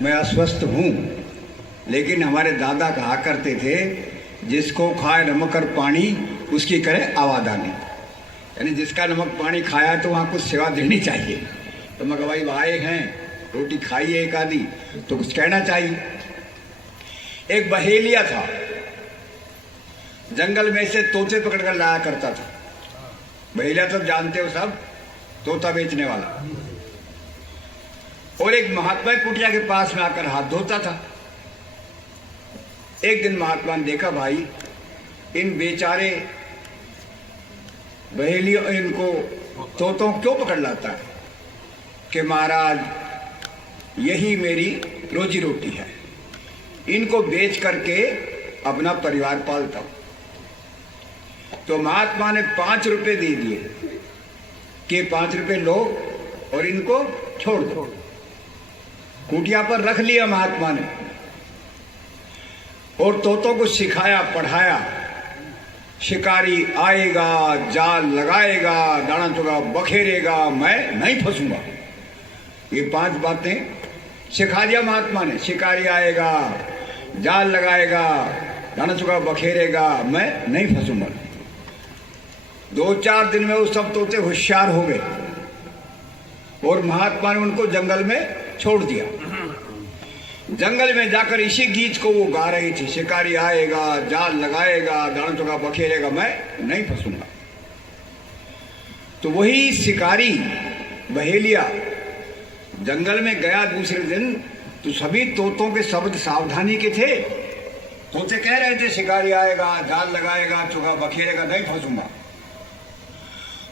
मैं अस्वस्थ हूँ, लेकिन हमारे दादा कहा करते थे जिसको खाए नमक और पानी उसकी करे आवादानी। यानी जिसका नमक पानी खाया है तो वहाँ कुछ सेवा देनी चाहिए। तो मैं भाई आए हैं, रोटी खाइए एक आधी तो कुछ कहना चाहिए। एक बहेलिया था, जंगल में से तोते पकड़ कर लाया करता था। बहेलिया तो जानते हो सब, तोता बेचने वाला। और एक महात्मा कुटिया के पास में आकर हाथ धोता था। एक दिन महात्मा ने देखा भाई इन बेचारे बहेलियों इनको तोतों क्यों पकड़ लाता है, कि महाराज यही मेरी रोजी रोटी है, इनको बेच करके अपना परिवार पालता हूं। तो महात्मा ने 5 रुपए दे दिए कि 5 रुपए लो और इनको छोड़ दो। कुटिया पर रख लिया महात्मा ने और तोतों को सिखाया पढ़ाया। शिकारी आएगा, जाल लगाएगा, दाना चुगा बखेरेगा, मैं नहीं फंसूंगा। ये 5 बातें सिखा दिया महात्मा ने। शिकारी आएगा, जाल लगाएगा, दाना चुगा बखेरेगा, मैं नहीं फंसूंगा। 2-4 दिन में वो सब तोते होशियार हो गए और महात्मा ने उनको जंगल में छोड़ दिया। जंगल में जाकर इसी गीत को वो गा रही थी, शिकारी आएगा, जाल लगाएगा, दाना चुगा बखेरेगा, मैं नहीं फंसूंगा। तो वही शिकारी बहेलिया जंगल में गया दूसरे दिन, तो सभी तोतों के शब्द सावधानी के थे। तोते कह रहे थे शिकारी आएगा, जाल लगाएगा, चुगा बखेरेगा, नहीं फंसूंगा।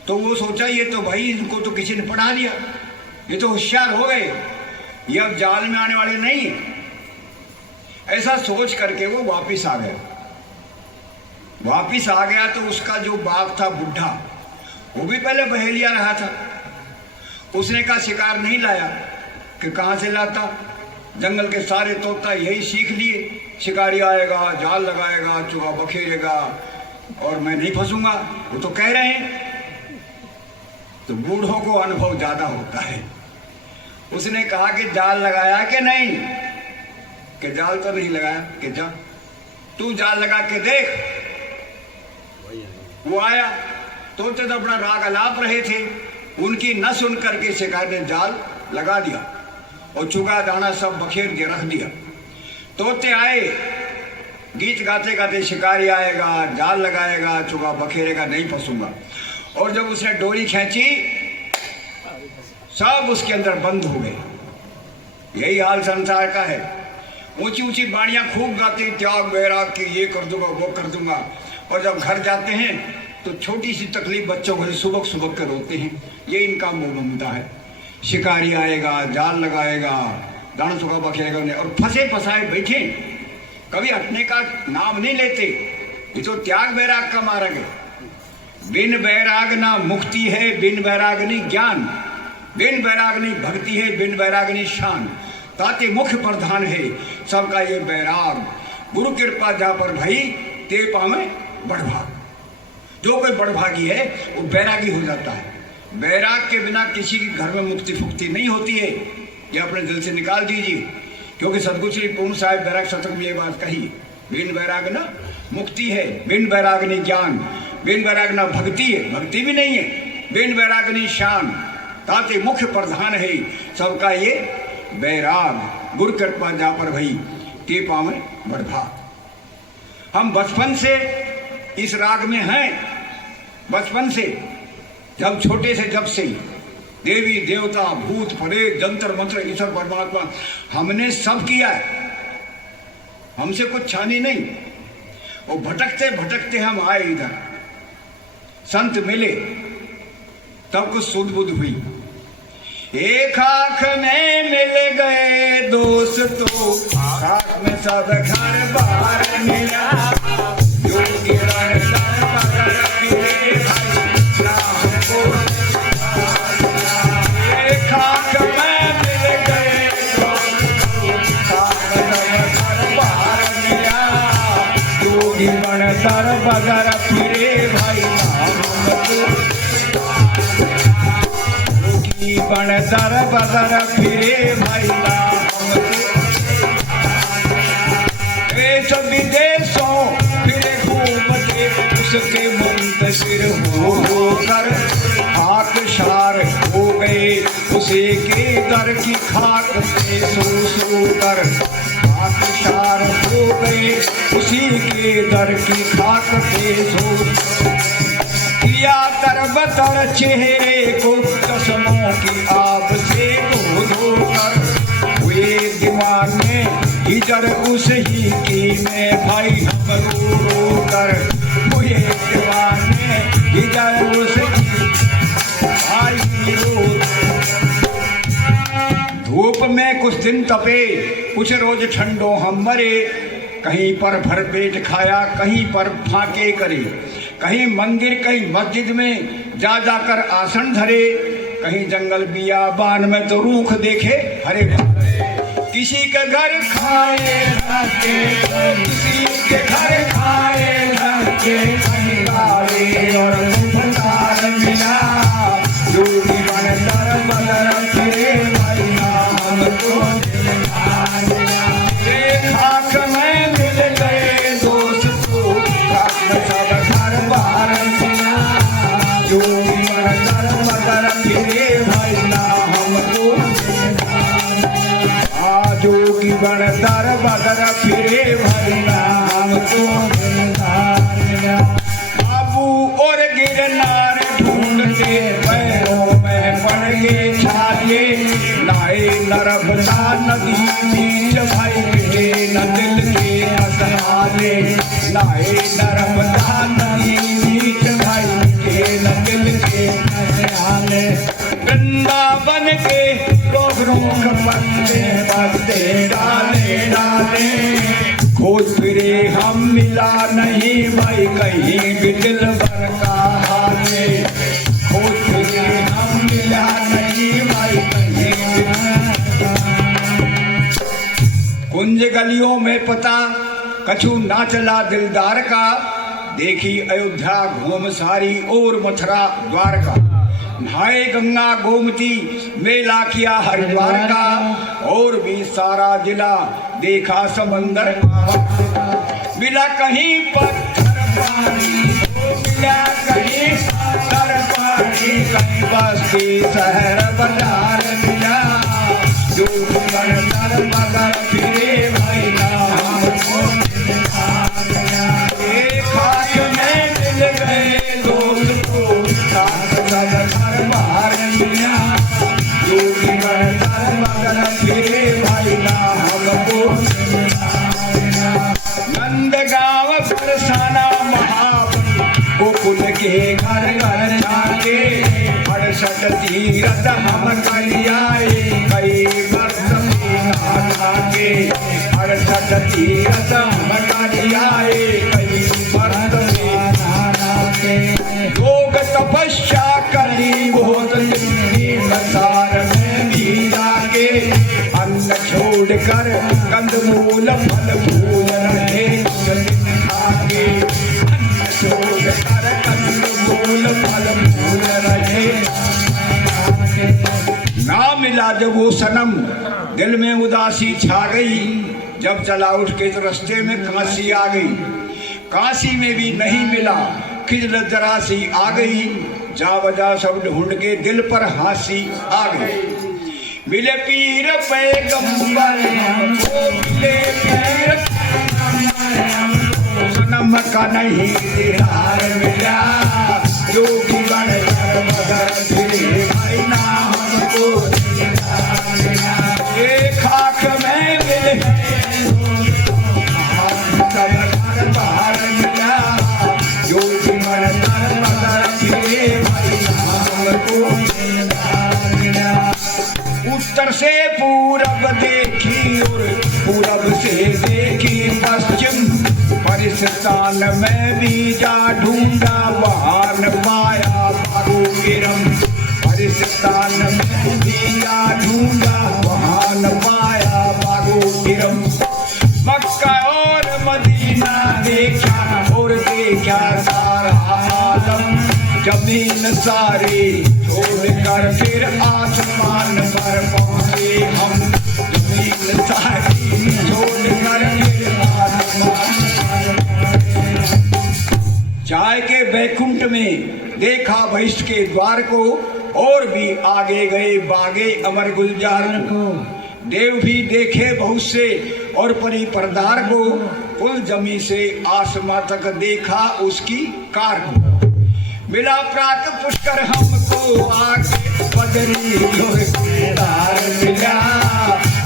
तो वो सोचा ये तो भाई इनको तो किसी ने पढ़ा दिया, ये तो होशियार हो गए, ये अब जाल में आने वाले नहीं। ऐसा सोच करके वो वापिस आ गया। वापिस आ गया तो उसका जो बाप था बुढ़ा, वो भी पहले बहेलिया रहा था। उसने कहा शिकार नहीं लाया, कि कहाँ से लाता, जंगल के सारे तोता यही सीख लिए, शिकारी आएगा, जाल लगाएगा, चुगा बखेरेगा और मैं नहीं फंसूंगा, वो तो कह रहे हैं। तो बूढ़ों को अनुभव ज्यादा होता है। उसने कहा कि जाल लगाया कि नहीं, कि जाल तो नहीं लगाया, कि जा तू जाल लगा के देख। वो आया, तोते तो अपना राग अलाप रहे थे, उनकी न सुन करके शिकार ने जाल लगा दिया और चुगा दाना सब बखेर के रख दिया। तोते आए गीत गाते गाते, शिकारी आएगा, जाल लगाएगा, चुगा बखेरेगा, नहीं फंसूंगा। और जब उसने डोरी खींची सब उसके अंदर बंद हो गए। यही हाल संसार का है। ऊंची ऊंची बाणियां खूब गाते, त्याग वैराग की, ये कर दूंगा वो कर दूंगा, और जब घर जाते हैं तो छोटी सी तकलीफ बच्चों को सुबह सुबह कर रोते हैं। ये इनका मोह ममता है। शिकारी आएगा, जाल लगाएगा, दाना चुगा बखेरेगा, और फंसे फंसाए बैठे, कभी हटने का नाम नहीं लेते। ये तो त्याग वैराग का मार्ग है। बिन वैराग ना मुक्ति है, बिन वैरागनी ज्ञान, बिन वैरागनी भक्ति है, बिन वैरागनी शान, ताते मुख्य प्रधान है सबका ये वैराग। गुरु कृपा जा पर भई ते पावे बढ़भाग। जो कोई बढ़भागी है वो वैरागी हो जाता है। वैराग के बिना किसी के घर में मुक्ति फुक्ति नहीं होती है। ये अपने दिल से निकाल दीजिए, क्योंकि सदगुरु श्री पूर्ण साहिब वैराग शतक में ये बात कही, बिन वैराग ना मुक्ति है, बिन वैरागनी ज्ञान, बिन वैराग ना भक्ति है, भक्ति भी नहीं है, बिन वैरागनी शान, ताते मुख्य प्रधान है सबका ये वैराग। गुरु कृपा जा पर भई ते पावे बढ़भाग। हम बचपन से इस राग में हैं, बचपन से, जब छोटे से, जब से देवी देवता भूत प्रेत जंतर मंत्र ईश्वर परमात्मा हमने सब किया है, हमसे कुछ छानी नहीं। और भटकते भटकते हम आए इधर, संत मिले तब कुछ सुध बुध हुई। एक आंख में मिल गए दोस्तों, आंख में सब घर बार मिला, योगी रण दर पकड़ के ना हमको। एक आंख में मिल गए दोस्तों, आंख में सब घर बार मिला, योगी रण दर पकड़ फिरे भाई नाम हमको। बण दर बदर फिरे भाई नाम हमको। उसके मुंतशिर होकर खाकसार हो गए, उसी के दर की खाक पे सो कर खाकसार हो गए, उसी के दर की खाक पे सो किया तरबतर चेहरे को चश्मों की आब से धो कर हुए दीवाने हिजर उस ही की में भाई हम रो कर हुए दीवाने हिजर उस ही भाई रो। धूप में कुछ दिन तपे, कुछ रोज ठंडो हम मरे, कहीं पर भर पेट खाया, कहीं पर फाके करे, कहीं मंदिर कहीं मस्जिद में जा जाकर आसन धरे, कहीं जंगल बियाबान में तो रूख देखे हरे भरे। किसी के घर खाए धके, किसी के घर खाए धके, कहीं गाले और मुफ्तार मिला, जो दीवान दर बदर फिरे भैया हमको खाक में मिल गए दोस्त को, सब घर बार मिला, जो दीवान दर बदर फिरे भैया हमको जोगी बन दर बदर फिरे भैया हमको। बाबू और गिरनार ढूंढते पैरों में पड़ गए छाले, लाए नर्मदा नदी बीच भाई के न दिल के असहारे, लाए नर्मदा नदी बीच भाई के न दिल के असहारे। वृंदावन के रोक पत्ते पत्ते डाले डाले, खोज फिरे हम मिला नहीं भाई कहीं भी दिल भर का हाले, खोज फिरे हम मिला नहीं भाई कहीं कुंज गलियों में पता कछु ना चला दिलदार का, देखी अयोध्या घूम सारी और मथुरा द्वारका, नहाए गंगा गोमती मेला किया हरिद्वार का, और भी सारा जिला देखा समंदर मिला कहीं पत्थर पानी, मिला कहीं पत्थर पानी, कहीं बस्ती शहर बाजार मिला, जो दर बदर फिरे भैया हमको खाक में मिल गए दोस्त को, घर बाहर मिला, जो दर बदर फिरे भैया हमको। नंदगांव बरसाना महाबली गोकुल के घर घर जाके, 68 तीरथ हम कर आए कई वर्ष के, 68 तीरथ हम कर आए कई वर्ष के। योग तपस्या करी बहुत संसार में भी जाके, अन्न छोड़कर कंदमूल फल फूल रहे खाके, अन्न छोड़कर कंदमूल फल फूल रहे। ना मिला जब वो सनम, दिल में उदासी छा गई, जब चला उठ के तो रास्ते में काशी आ गई, काशी में भी नहीं मिला, खिजलत जरा सी आ गई, जा बजा सब ढूंढ के दिल पर हासी आ गई। मिले पीर पैगंबर हमको, मिले पीर सनम का नहीं दीदार मिला, जोगी बन दर बदर फिरे भाई ना हमको खाक में मिले बाहर मिला, जोगी बन दर बदर फिरे भाई ना हमको। उत्तर से पूरब देखी और पूरब से देखी पश्चिम, परिस्तान में भी जा ढूंढा वहाँ न पाया बागो गिरम, परिस्तान में भी जा ढूंढा वहाँ न पाया बागो गिरम। मक्का और मदीना देखा और देखा सारा आलम, जमीन सारी छोड़कर फिर आसमान पर पहुंचे हम, जमीन सारी छोड़कर फिर आसमान। चाय के वैकुंठ में, देखा वैष्ठ के द्वार को, और भी आगे गए बागे अमर गुलजार को। देव भी देखे बहुत से और परी परदार को, कुल जमी से आसमां तक देखा उसकी कार को। मिला प्राक पुष्कर हमको आगे बदरी केदार मिला,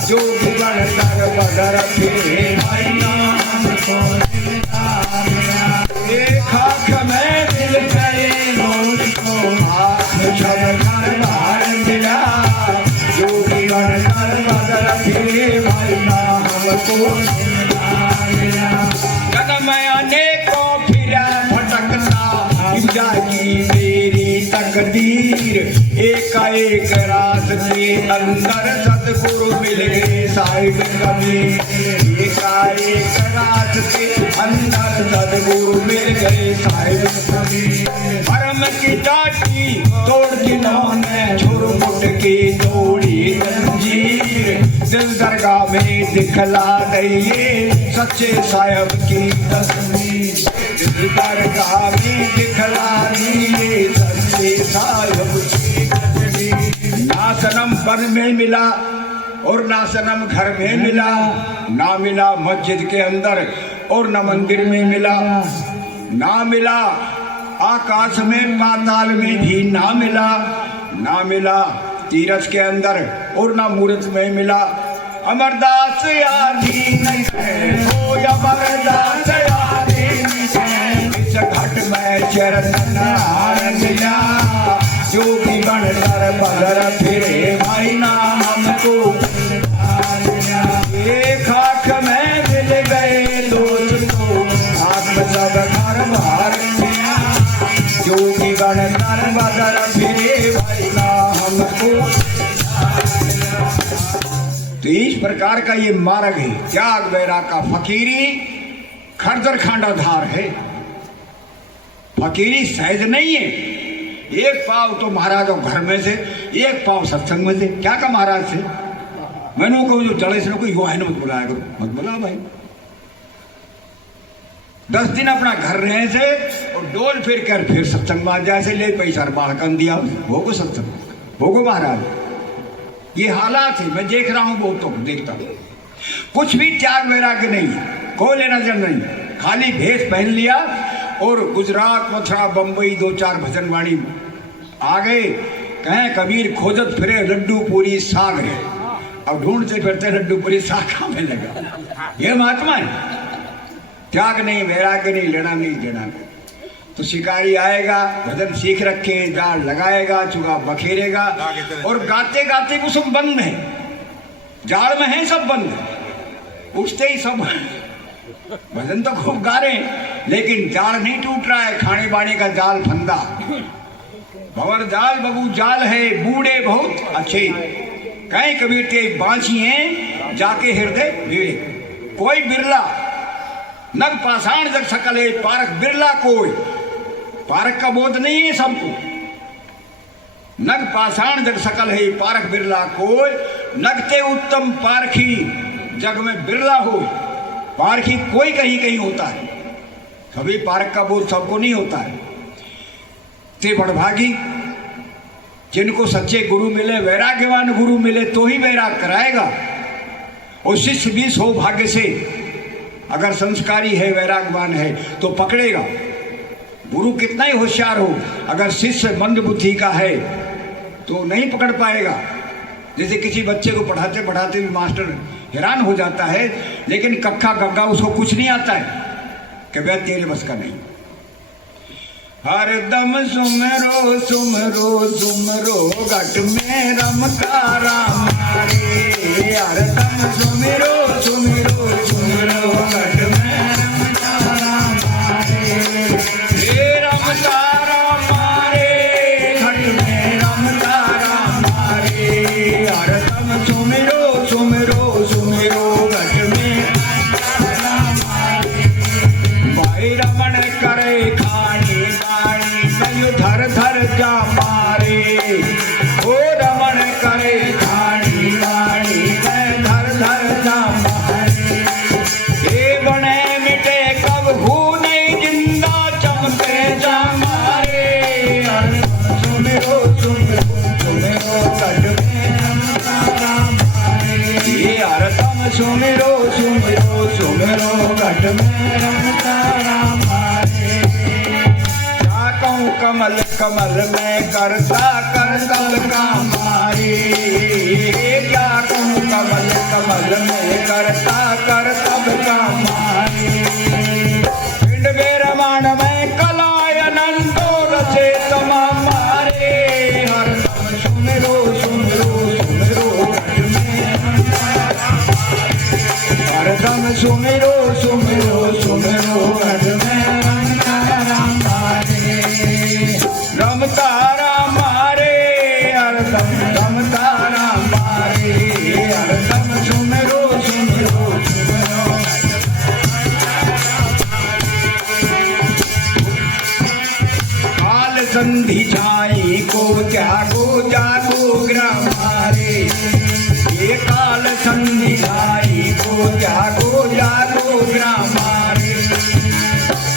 जो बिगड़ कर बदर फिरे एक आँख में मिल गए मुझको, आँख छलकर बाहर मिला, जो बिगड़ कर बदर फिरे भाई ना हमको। कदम अनेकों फिरा भटकता, जागी मेरी तकदीर, एक रास्ते अंदर सतगुरु मिल गए साहिब कबीर। एक रास्ते अंदर सतगुरु मिल गए साहिब कबीर। परम की टाटी तोड़ जिन्होंने झुरमुट के तोड़ी जंजीर, दिल दरगाह में दिखला दइए सच्चे साहिब की तस्वीर। दिल दरगाह में दिखला दिए सच्चे साहिब की तस्वीर। ना सनम वन में मिला और ना सनम घर में मिला, ना मिला मस्जिद के अंदर और न मंदिर में मिला, ना मिला आकाश में पाताल में भी ना मिला, ना मिला तीरथ के अंदर और ना मूर्त में मिला। अमरदास आदि नहीं है हो अमरदास आदि नहीं है, इस घट में चरण हार मिला, जो भी बन कर बदर फिरे भाई ना हमको। एक आँख में मिल गए दोस्तों, आँख सब घर बाहर मिला, जो भी बन कर बदर फिरे भाई ना हमको। तो इस प्रकार का ये मार्ग है त्याग वैराग का। फकीरी खरदर खांडाधार है, फकीरी सहज नहीं है। एक पाव तो महाराज घर में से, एक पाव सत्संग में से। क्या का महाराज से मैंने कहूँ जो चले से कोई है ना मत बुलाया करो, मत बुला भाई। 10 दिन अपना घर रहे से और डोल फिर कर फिर सत्संग में जैसे ले पैसा बाढ़ दिया भोगो सत्संग, भोगो महाराज। ये हालात है, मैं देख रहा हूँ बहुतों को देखता हूँ। कुछ भी त्याग वैराग्य नहीं है, कोई लेना देना नहीं, खाली भेष पहन लिया और गुजरात मथुरा बम्बई 2-4 भजनवाणी आ गए। कहें कबीर खोजत फिरे लड्डू पूरी साग है, अब ढूंढते फिरते लड्डू पूरी साग खाने लगा। ये महात्मा है, त्याग नहीं वैराग्य नहीं, लेना नहीं देना नहीं। तो शिकारी आएगा, भजन सीख रखे, जाल लगाएगा, चुगा बखेरेगा और गाते गाते कुसुम बंद है, जाल में है सब बंद, उठते ही सब भजन तो खूब गा रहे हैं लेकिन जाल नहीं टूट रहा है। खाने बाने का जाल फंदा, भंवर जाल बबू जाल है, बूढ़े बहुत अच्छे। कहीं कबीर के बांची हैं जाके हृदय भीड़े, कोई बिरला नग पाषाण जग सकल है पारक बिरला कोई। पारक का बोध नहीं है सबको, नग पाषाण जग सकल है पारक बिरला कोई। नगते उत्तम पारखी जग में बिरला हो, पारखी कोई कहीं कहीं होता है, कभी पारक का बोध सबको नहीं होता है। ते बड़भागी जिनको सच्चे गुरु मिले, वैराग्यवान गुरु मिले तो ही वैराग कराएगा। और शिष्य भी सौभाग्य से अगर संस्कारी है वैरागवान है तो पकड़ेगा। गुरु कितना ही होशियार हो, अगर शिष्य मंद बुद्धि का है तो नहीं पकड़ पाएगा। जैसे किसी बच्चे को पढ़ाते पढ़ाते भी मास्टर हैरान हो जाता है, लेकिन कक्का गग्गा उसको कुछ नहीं आता है कि वह तेरे बस का नहीं। हर दम सुमरो सुमरो सुमरो घट में रमकारा मारे, हर दम सुमरो सुमरो सुमरो घट में रमकारा मारे, रमकारा मारे घट में रमकारा मारे, हर दम सुमरो सुमरो सुमरो घट में रमकारा मारे। भाई रमण करे खानी धर धर जा मारे, ओ रमण करे खानी वाणी धर धर जा मारे। सुमिरो सुमिरो सुमिरो घट में रमता राम हरे। क्या कहूँ कमल कमल में करता करतल काम हरे। क्या कहूँ कमल कमल में करता करतल काम हरे। पिंड बेरमान में कलाय अनंतो रचे तमाम हरे। हर सुमिरो सुमिरो सुमिरो घट में हरदम सुमिरो सुमिरो सुमिरो घट में रमता राम हरे। रमता राम हरे हरदम रमता राम हरे। हरदम सुमिरो सुमिरो सुमिरो काल संधि जाई को त्यागो जागो ग्राम हरे। ये काल संधि जाई को त्यागो जागो ग्राम हरे।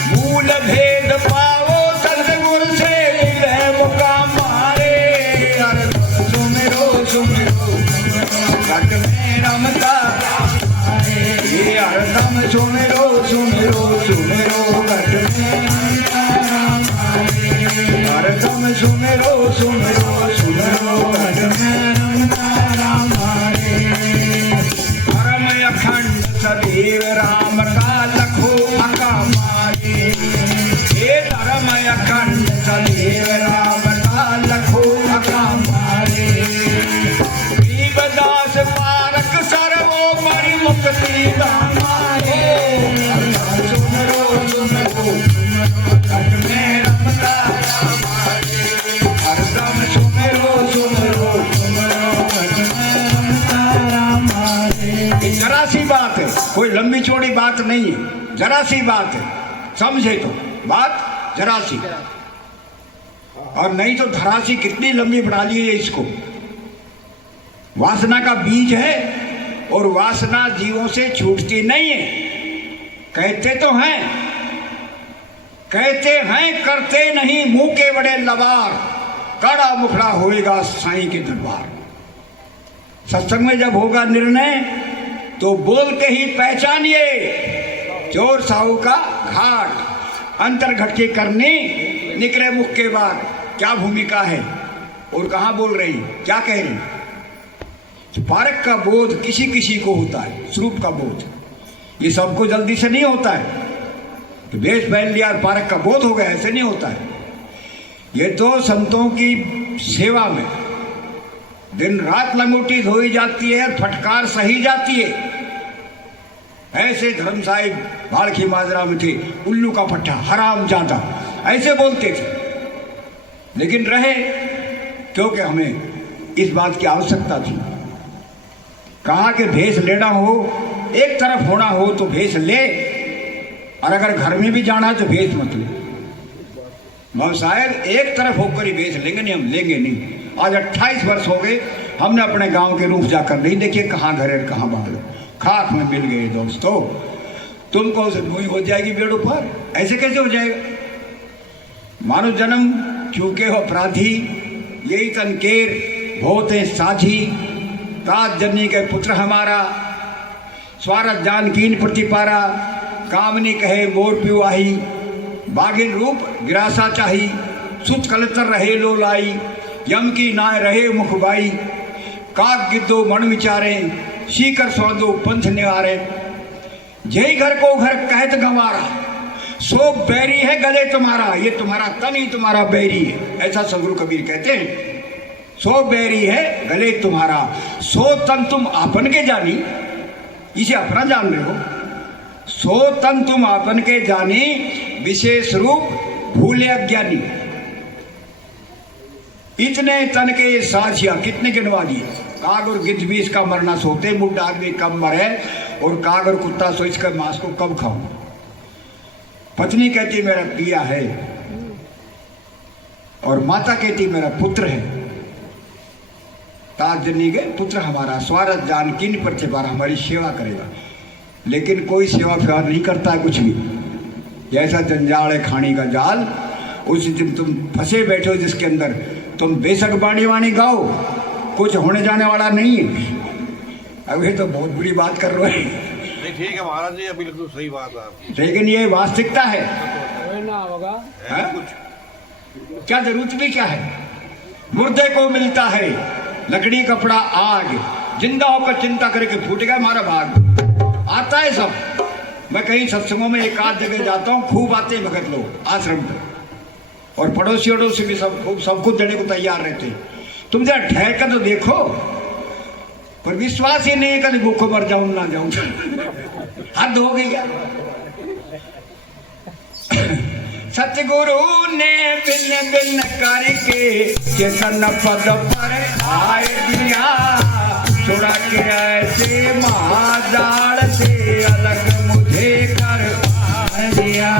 मूल भेद पाओ सतगुर से मिले मुकाम हरे। हरदम सुमिरो सुमिरो सुमिरो घट में रमता हरे। ये हरदम सुमिरो सुमिरो सुमिरो घट में रमता राम हरे। हरदम सुमिरो सुमिरो सुमिरो घट में रमता राम हरे। परम अखंड सदैव राम का लखो अकाम हरे। हे धर्म अखंड सदैव राम का लखो अकाम हरे। गरीबदास पारक सर्वोपरि मुक्ति धाम हरे। हरदम सुमिरो सुमिरो सुमिरो घट में रमता राम हरे। हरदम सुमिरो सुमिरो सुमिरो घट में रमता राम हरे। ये जरा सी बात है, कोई लंबी चौड़ी बात नहीं है, जरा सी बात है, समझे तो बात जरा सी। और नहीं तो धरासी कितनी लंबी बना ली है इसको। वासना का बीज है और वासना जीवों से छूटती नहीं है। कहते तो हैं, कहते हैं करते नहीं, मुंह के बड़े लबार, कड़ा मुखड़ा होएगा साईं के दरबार। सत्संग में जब होगा निर्णय तो बोल के ही पहचानिए चोर साहू का घाट। अंतर घटके करने निकले मुख के बाद क्या भूमिका है और कहाँ बोल रही, क्या कह रही। पारक का बोध किसी किसी को होता है, स्वरूप का बोध ये सबको जल्दी से नहीं होता है। तो वेश पहन लिया और पारक का बोध हो गया, ऐसे नहीं होता है। ये तो संतों की सेवा में दिन रात लंगोटी धोई जाती है, फटकार सही जाती है। ऐसे धर्म साहिब भाड़खी माजरा में थे, उल्लू का पट्टा हराम जाता, ऐसे बोलते थे। लेकिन रहे क्योंकि हमें इस बात की आवश्यकता थी। कहा कि भेष लेना हो, एक तरफ होना हो तो भेष ले, और अगर घर में भी जाना है तो भेष मत ले। मगर शायद एक तरफ होकर ही भेष लेंगे नहीं, हम लेंगे नहीं। आज 28 वर्ष हो गए, हमने अपने गांव के रूप जाकर नहीं देखे कहाँ घर है कहाँ बाहर। खाक में मिल गए दोस्तों। तुमको मुई हो जाएगी बेड़ों पर, ऐसे कैसे हो जाएगा। मानव जन्म चूके हो अपराधी, यही तनकेर होते साझी। ताज जन्नी के पुत्र हमारा, स्वारथ जानकीन प्रतिपारा। कामनी कहे मोर पिवाही, बागिन रूप गिरासा चाही। सुत कलतर रहे लो लाई, यम की नाय रहे मुखबाई। काक गिद्धो मन विचारे, सीकर सौदो पंथ निवारे। जय घर को घर कहत गंवारा, सो बैरी है गले तुम्हारा। ये तुम्हारा तन ही तुम्हारा बैरी है, ऐसा सदगुरु कबीर कहते हैं। सो बैरी है गले तुम्हारा, सो तन तुम आपन के जानी। इसे अपना जान रहे हो। सो तन तुम आपन के जानी, विशेष रूप भूले अज्ञानी। इतने तन के साथिया कितने गिनवा दिए। काग और गिद्ध भी इसका मरना सोते, मुड्ढ आदमी कब मरे और काग और कुत्ता सो इसका मांस को कब खाऊं। पत्नी कहती मेरा पिया है और माता कहती मेरा पुत्र है। ताज जन्नी के पुत्र हमारा, स्वारथ जानकीन प्रतिपारा, हमारी सेवा करेगा। लेकिन कोई सेवा फेवा नहीं करता है कुछ भी। जैसा जंजाल है खानी का जाल, उस दिन तुम फंसे बैठे हो जिसके अंदर। तुम बेशक बाणी वाणी गाओ, कुछ होने जाने वाला नहीं है। अब ये तो बहुत बुरी बात कर रहे हैं। नहीं ठीक है महाराज जी, अभी तो सही बात है आपकी। लेकिन ये वास्तविकता है। ना होगा हाँ? कुछ क्या जरूरत भी क्या है? मुर्दे को मिलता है लकड़ी कपड़ा आग, जिंदा होकर चिंता करके फूटेगा हमारा भाग। आता है सब। मैं कहीं सत्संगों में एक आध जगह जाता हूँ, खूब आते हैं भगत लोग आश्रम पे, और पड़ोसी वड़ोसी भी सब कुछ देने को तैयार रहते हैं। तुम जरा ठहर कर तो देखो, पर विश्वास ही नहीं है कभी भूखों मर जाऊं ना जाऊं। हद हो गई है। सतगुरु ने बिन बिन करके चेतन पद पर आए दिया, छुड़ा के ऐसे महाजाल से अलग मुझे कर दिया,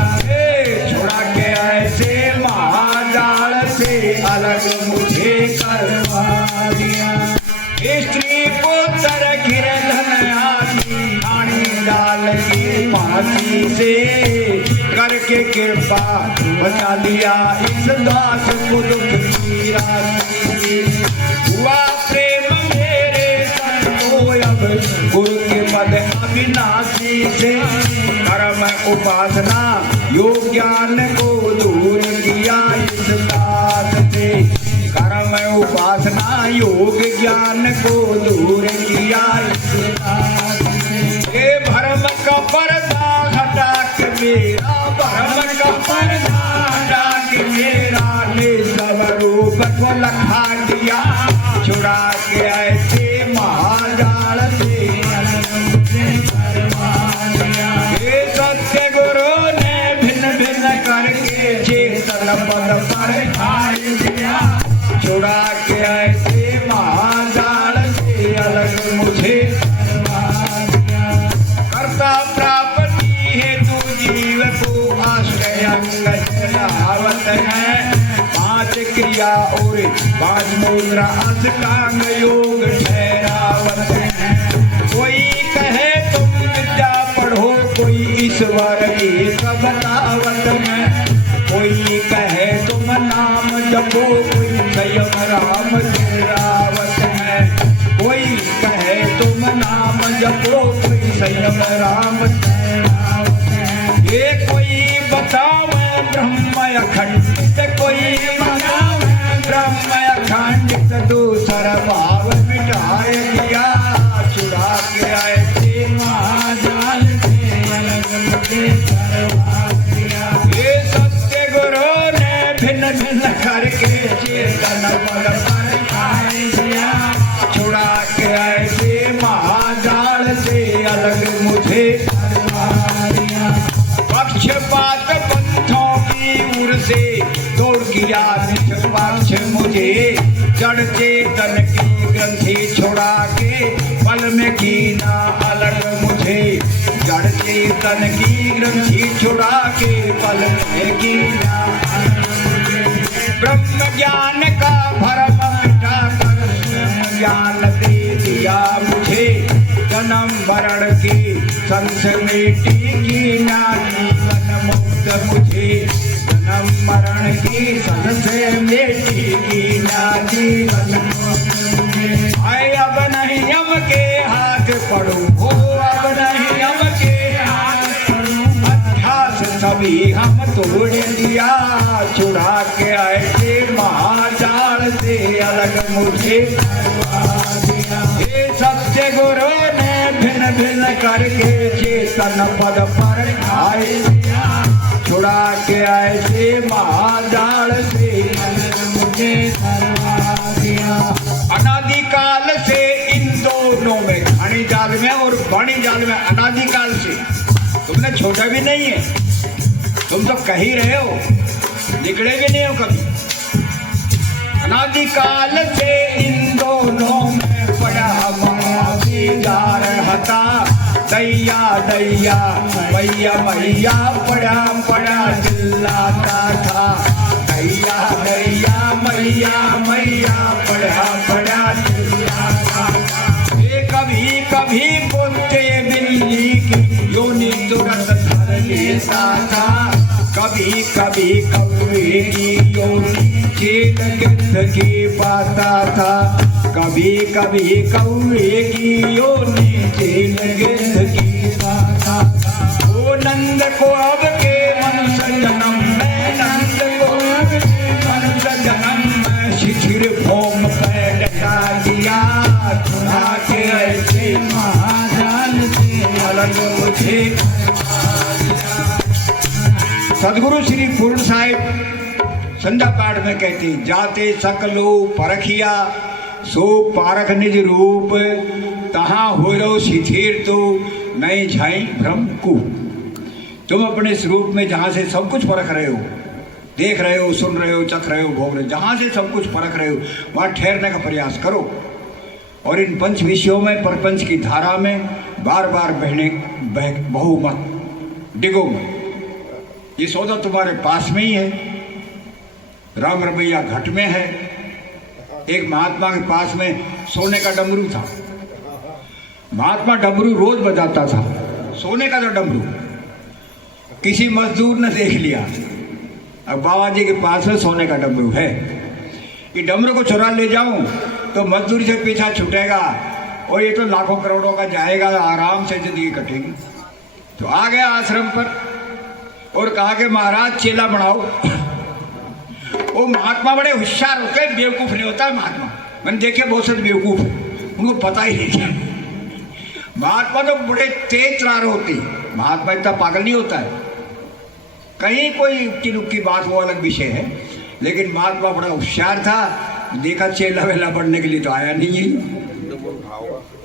छुड़ा के ऐसे महाजाल से अलग मुझे करवा दिया। स्त्री पुत्र घिर धन आदि पानी डाल की फांसी से करके कृपा बचा लिया इस दास को दुख की राशि। हुआ प्रेम मेरे संग को अब गुरु के पद अविनाशी से, कर्म उपासना योग ज्ञान को दूर किया इस दास से, कर्म उपासना योग ज्ञान को दूर किया इस दास से। ये भरम का पर्दा हटा के मेरा, भरम का पर्दा हटा के मेरा ने सब रूप को लखा दिया, छुड़ा के ऐसे महाजाल से ये सत्य गुरु ने भिन्न भिन्न करके चेतन पद पर ढाल दिया, छुड़ा के ऐसे महाजाल से अलग मुझे करवा दिया। कर्ता प्राप्ति हेतु जीव को आश्रय चलावत है, 5 क्रिया और 5 मुद्रा अष्टांग योग ठहरावत है। कोई कहे तुम विद्या पढ़ो, कोई ईश्वर की बतावत है, कोई कहे तुम नाम जपो, कोई संयम राम तेरावत है, कोई कहे तुम नाम जपो, कोई संयम राम तेरावत है। ये कोई बतावे ब्रह्म अखंडित, कोई बतावे ब्रह्म अखंडित, दूसरा भाव मिटाए दिया, छुड़ा के ऐसे महाजाल से अलग मुझे करवा दिया। ये सत्य गुरु ने भिन्न भिन्न करके चेतन पद पर आए दिया, छुड़ा के ऐसे महाजाल से अलग मुझे करवा दिया। पक्षपात पंथों की उर से दौड़ किया निष्पक्ष मुझे, जड़ चेतन की ग्रंथि छुड़ा के पल में कीना अलग मुझे, जड़ चेतन की ग्रंथि छुड़ा के पल में कीना अलग मुझे। ब्रह्म ज्ञान का भरम मिटा कर ज्ञान दे दिया मुझे, जन्म मरण की संसमेटी कीना जीवन मुक्त मुझे, जन्म मरण की संसमेटी कीना जीवन मुक्त मुझे। आए अब नहीं हम के हाथ पढ़ू हो, अब नहीं हम के हाथ पढ़ू, अध्यास सभी हम तोड़ दिया, छुड़ा के ऐसे महाजाल से अलग मुझे करवा दिया। ये सत्य गुरु ने भिन्न भिन्न करके चेतन पद पर आए दिया, छुड़ा के ऐसे महाजाल से अलग मुझे करवा दिया। अनादिकाल से इन दोनों में, घाणी जाल में और वाणी जाल में, अनादिकाल से तुमने छोड़ा भी नहीं है, तुम तो कह ही रहे हो, निकले भी नहीं हो कभी। अनादिकाल से इन दोनों में पड़ा महावीर हता, दैया दैया मैया मैया पड़ा पड़ा चिल्लाता था, दैया दैया मैया मैया पड़ा पड़ा चिल्लाता था। ये कभी कभी बोलते बिल्ली की योनि तुरंत धर लेता था, कभी कभी कौवे की योनि चेत गिद्ध की पाता था, कभी कभी कौए की ओ नीचे लगे की गाथा। ओ नंद को अब के मनुष्य जन्म में, नंद को अब के मनुष्य जन्म में शिथिर भौम पे डटा दिया। खुदा के ऐसे महाजाल से अलग मुझे। सदगुरु श्री पूर्ण साहिब संध्या पाठ में कहते जाते सकलो परखिया सो पारख निज रूप। तहाँ हो रो शिथिर तो नहीं झाई भ्रम को। तुम अपने स्वरूप में जहाँ से सब कुछ परख रहे हो, देख रहे हो, सुन रहे हो, चख रहे हो, भोग रहे हो, जहाँ से सब कुछ परख रहे हो वहाँ ठहरने का प्रयास करो। और इन पंच विषयों में, प्रपंच की धारा में बार बार बहो मत, डिगो मत। ये सौदा तुम्हारे पास में ही है। राम रमैया घट में है। एक महात्मा के पास में सोने का डमरू था। महात्मा डमरू रोज बजाता था, सोने का था डमरू। किसी मजदूर ने देख लिया, अब बाबा जी के पास में सोने का डमरू है, ये डमरू को चुरा ले जाऊं तो मजदूरी से पीछा छूटेगा और ये तो लाखों करोड़ों का जाएगा, आराम से जिंदगी कटेगी। तो आ गया आश्रम पर और कहा कि महाराज चेला बनाओ। वो महात्मा बड़े होशियार होते हैं, बेवकूफ नहीं होता है महात्मा। मैंने देखे बहुत सारे बेवकूफ है, उनको पता ही नहीं। महात्मा तो बड़े तेज तरार होती, महात्मा इतना पागल नहीं होता है। कहीं कोई उक्की रुक्की बात वो अलग विषय है, लेकिन महात्मा बड़ा होशियार था। देखा चेला वेला बनने के लिए तो आया नहीं है।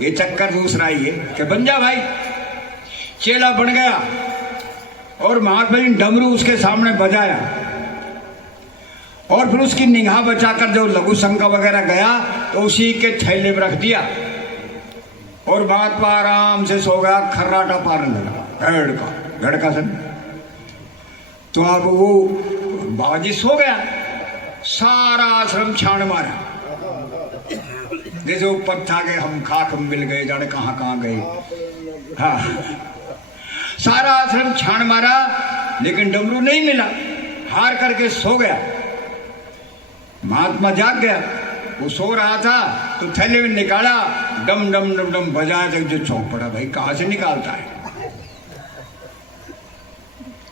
ये चक्कर दूसरा ही है कि बन जा भाई। चेला बन गया और महात्मा जी डमरू उसके सामने बजाया और फिर उसकी निगाह बचाकर जो लघु शंका वगैरह गया तो उसी के थैले में रख दिया और महात्मा आराम से सो गया। खर्राटा पारने लगा, घड़ का सन। तो अब वो बाबाजी सो गया, सारा आश्रम छान मारा। जैसे ऊपर था कि हम खाक मिल गए, जाने कहाँ कहाँ गए। हाँ, सारा आश्रम छान मारा लेकिन डमरू नहीं मिला, हार करके सो गया। महात्मा जाग गया, वो सो रहा था तो थैले में निकाला, डम डम डम डम बजाया तक जो चौंक पड़ा, भाई कहाँ से निकालता है।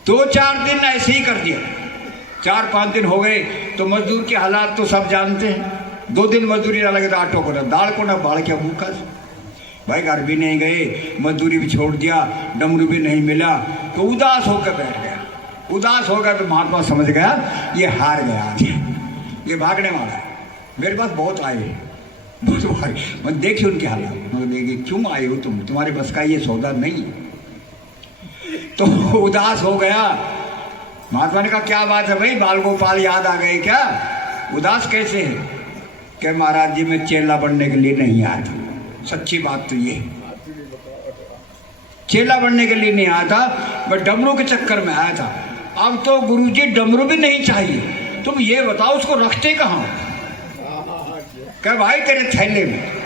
2-4 दिन ऐसे ही कर दिया। 4-5 दिन हो गए तो मजदूर के हालात तो सब जानते हैं। 2 दिन मजदूरी ना लगे तो आटो को ना दाल को ना बाढ़ क्या भूखा। भाई घर भी नहीं गए, मजदूरी भी छोड़ दिया, डमरू भी नहीं मिला, तो उदास होकर बैठ गया। उदास हो गया तो महात्मा समझ गया ये हार गया, आज ये भागने वाला है। मेरे पास बहुत आए, बहुत आए, मैं देखिए उनके हालात, मतलब देखिए क्यों आए हो तुम, तुम्हारे बस का ये सौदा नहीं। तो उदास हो गया। महात्मा ने कहा क्या बात है भाई, बाल गोपाल याद आ गए क्या, उदास कैसे है? कि महाराज जी मैं चेला बनने के लिए नहीं आया था। सच्ची बात तो ये, चेला बनने के लिए नहीं आया था, मैं डमरू के चक्कर में आया था। अब तो गुरुजी डमरू भी नहीं चाहिए, तुम ये बताओ उसको रखते कहाँ? क्या भाई तेरे थैले में।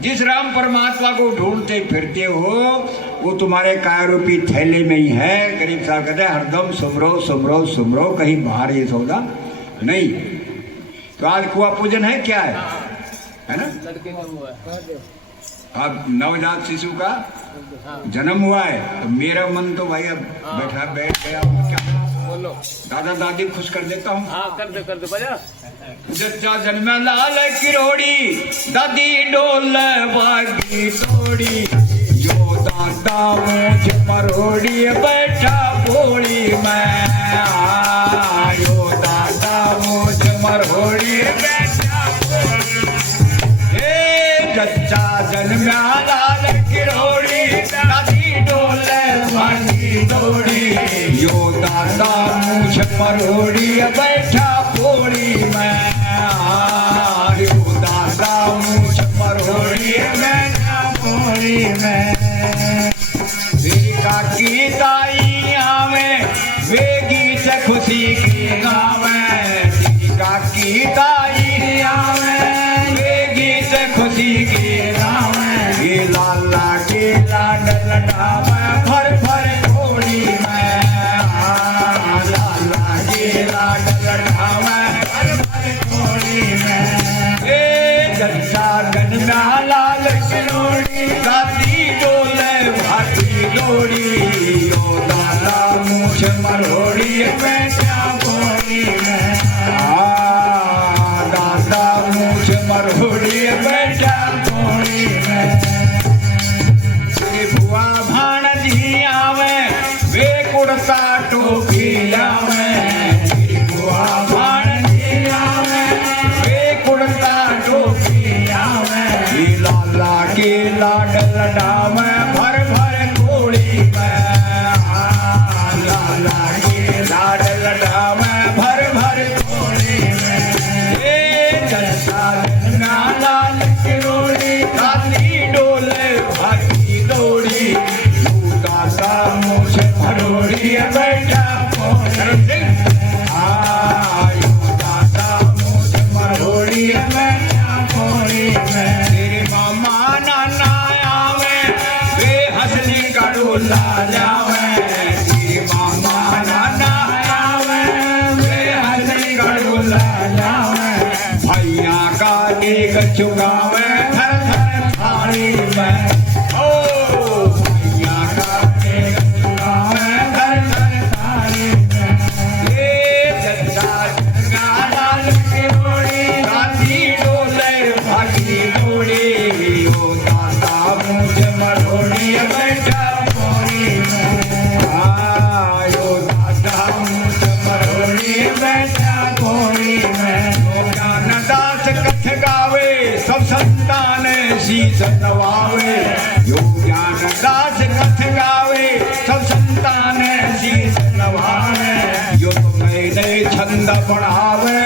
जिस राम परमात्मा को ढूंढते फिरते हो वो तुम्हारे कायारूपी थैले में ही है। गरीब साहब कहते हैं हरदम सुमरो सुमरो सुमरो, कहीं बाहर ये सौदा नहीं। तो आज कुआ पूजन है, क्या है ना? लड़के का हुआ है। अब नवजात शिशु का जन्म हुआ है, तो मेरा मन तो भाई अब बैठ गया। क्या बोलो, दादा दादी खुश कर देता हूँ। हाँ कर दे बजा। जच्चा जन्म लाल किरोड़ी, दादी डोल बागी तोड़ी, जो दादा मुझ मरोड़ी बैठा बोली मैं आयो, दादा मुझ मरोड़ी बैठा बोली। जच्चा जन्म लाल किरोड़ी, दादी डोल बागी तोड़ी, यो दादा मुझ मरोड़ी बैठा बोली मैं आयो, दादा मुझ मरोड़ी बैठा बोली मैं। काकी ताइया में वे गीत खुशी की गावे, काकी ताइया में वे गीत खुशी की गावे। ये लाला के लाड लडावे फर फर थोड़ी मैं, लाला के लाड लडावे फर फर थोड़ी मैं। मरोड़ी ओ दादा मूछ मरोड़ी बैठा घोड़ी में दादा मूछ मरोड़ी बैठा घोड़ी में तेरी बुआ भाणजी आवे वे कुर्ता टोपी आवे तेरी बुआ भाणजी आवे वे कुर्ता टोपी आवे ये लाला के लाड लडावे भर भर कोड़ी में लाला के लाड लडावे भर भर कोड़ी में ए जनता गंगा लाल की रोड़ी काली डोले भागी दौड़ी तू दादा मूछ मरोड़ी बैठा कोड़ी आयो दादा मूछ मरोड़ी बैठा कोड़ी में तेरे मामा नाना आवे वे हंसली का डोला जावे तेरे मामा नाना आवे वे हंसली का डोला जावे भैया का देख चुगावे थर थर थाली में ओ भैया का देख चुगावे थर थर थाली में ये जनता गंगा लाल की रोड़ी गांधी डोले भागी डोली ओ दादा मूछ मरोड़ी बैठा कोड़ी में आयो दादा मूछ मरोड़ी बैठा कोड़ी में ज्ञानदास कथ गावे सब संतान शीस नवावे यो ज्ञानदास कथ गावे सब संतान शीस नवावे यो नए नए छंद बढ़ावे